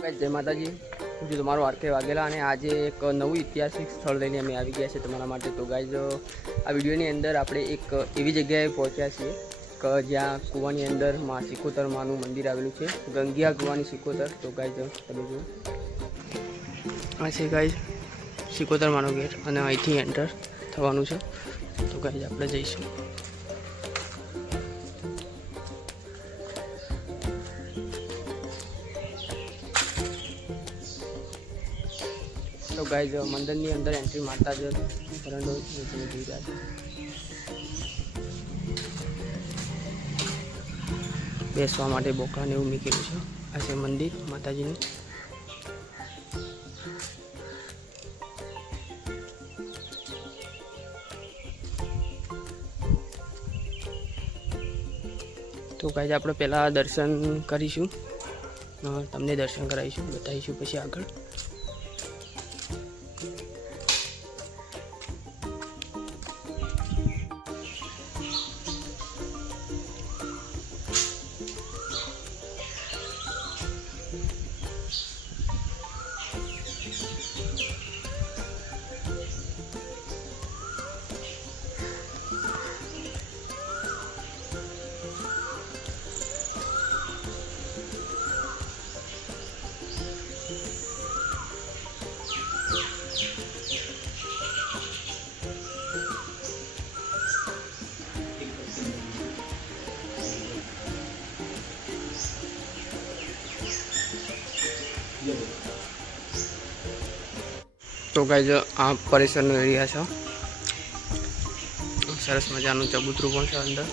જય માતાજી. હું તમારો આરકે વાઘેલા અને આજે એક નવું ઐતિહાસિક સ્થળ લઈને અમે આવી ગયા છે તમારા માટે. તો ગાય આ વિડીયોની અંદર આપણે એક એવી જગ્યાએ પહોંચ્યા છીએ કે, જ્યાં કૂવાની અંદરમાં સિકોતર માનું મંદિર આવેલું છે. ગંગિયા કૂવાની સિકોતર. તો ગાય તમે જુઓ. આ છે ગાય સિકોતર માનો ગેટ અને અહીંથી એન્ટર થવાનું છે. તો ગાય આપણે જઈશું. તો ગાય મંદિરની અંદર એન્ટ્રી મારતા જ પરંતુ જોઈ રહ્યા છો. બેસવા માટે બોકડાને એવું મૂકેલું છે. આ છે મંદિર, માતાજીનું. તો કાંઈ આપણે પહેલાં દર્શન કરીશું. તમને દર્શન કરાવીશું, બતાવીશું પછી આગળ. તો ગાઈઝ આ પરિસરનો એરિયા છે. સરસ મજાનું ચબૂતરું પણ છે અંદર.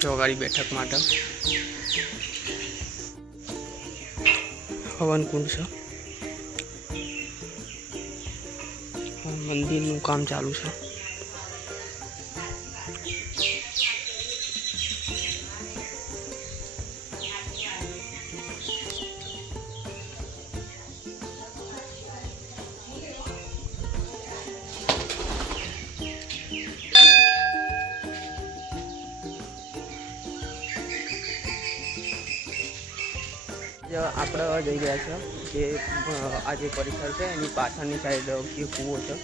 ચોગાડી બેઠક માટે. હવન કુંડ છે. મંદિરનું કામ ચાલુ છે. આપણે જઈ રહ્યા છે જે આ જે પરિસર છે, એની પાછળની સાઈડ જે કૂવો છે,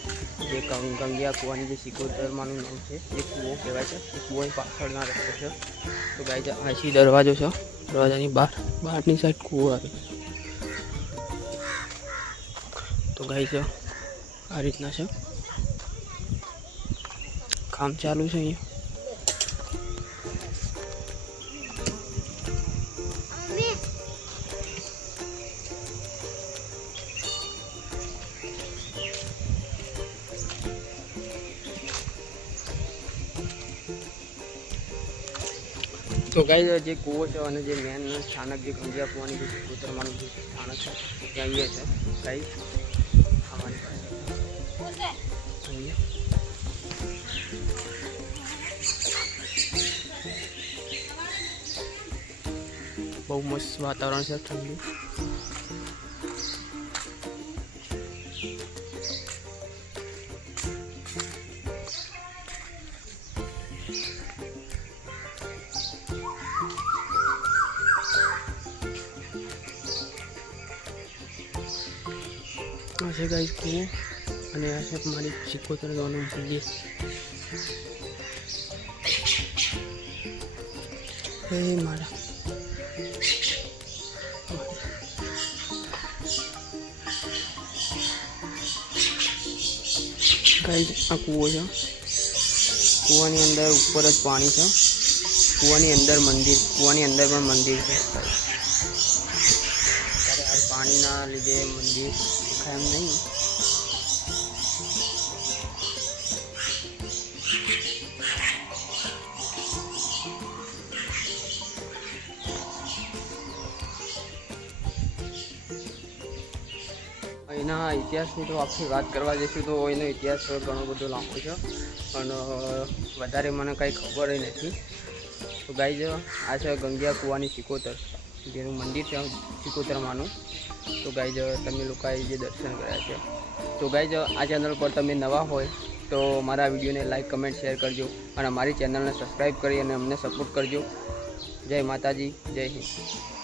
જે ગંગિયા કૂવાની જે સિકોતરમાંનું નામ છે, એ કૂવો કહેવાય છે. એ કૂવાની પાછળના રસ્તો છે. તો ગાય અહીંથી દરવાજો છે. દરવાજાની બહાર, બહારની સાઈડ કૂવો આવે તો ગાય છે આ રીતના છે. કામ ચાલુ છે અહીંયા. તો ગાઈ જે કૂવો છે અને જે મેન સ્થાનક જે ગંગિયા કૂવાની જે ઉત્તરમાનું જે સ્થાનક છે તે અહીંયા છે ગાઈ અમારી પાસે અહીંયા બહુ મસ્ત વાતાવરણ છે ઠંડુ છે ગાઈસ કૂવો અને આ છે મારી સિકોતર જવાનું મંદિર એ મારા. ગાઈસ આ કૂવો છે. કૂવાની અંદર ઉપર જ પાણી છે. કૂવાની અંદર મંદિર, કૂવાની અંદર પણ મંદિર છે. પાણીના લીધે મંદિર એમ નહીં. એના ઇતિહાસની તો આખી વાત કરવા જઈશું તો એનો ઇતિહાસ ઘણો બધો લાંબો છે. પણ વધારે મને કાંઈ ખબર નથી. તો ગાઈ આ છે ગંગિયા કુવાની સિકોતર. જેનું મંદિર છે સિકોતરમાંનું તો ગાઈ જો તમે લોકોએ જે દર્શન કર્યા છે. તો ગાઈ આ ચેનલ પર તમે નવા હોય તો મારા વિડીયોને લાઈક, કમેન્ટ, શેર કરજો અને મારી ચેનલને સબસ્ક્રાઈબ કરી અને અમને સપોર્ટ કરજો. જય માતાજી, જય હિન્દ.